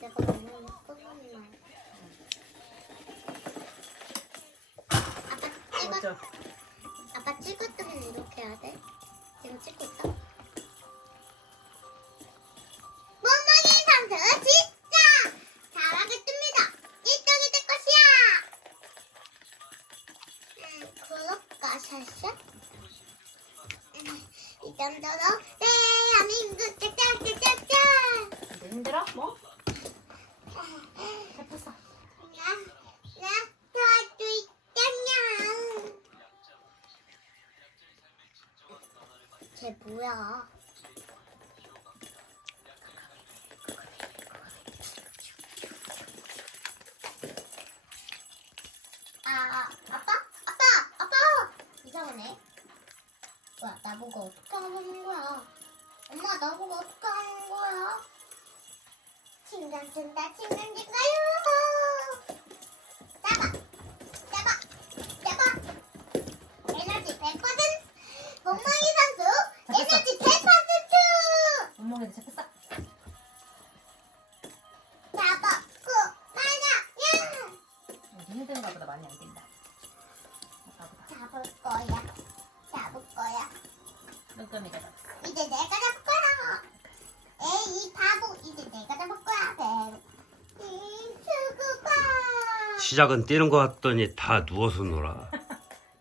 내가 너무. 아빠 찍었 맞아. 아빠 이렇게 해야 돼? 지금 찍고 있어? 멍멍이 선수 진짜 잘하겠습니다. 1등이 될 것이야. 음, 그럴까 샤샤? 음, 이 정도로 대한민국 짝짝짝짝짝. 이제 힘들어? 뭐? 해봤어. 나, 나, 나도 있잖아. 쟤 뭐야? 아, 아빠? 아빠! 아빠! 이상하네. 뭐야, 나보고 어떻게 하는 거야? 엄마, 나보고 어떻게 하는 거야? 칭찬 준다, 칭찬 준다요! 잡아! 잡아! 잡아! 에너지 100%! 멍멍이 이제 힘든가 보다 많이 안 된다. 잡을 거야. 잡을 거야. 끈끈이가 잡았어. 이제 내가 잡을 거야. 에이, 이 바보. 이제 내가 잡을 거야. 배로. 이 수구파. 시작은 뛰는 것 같더니 다 누워서 놀아.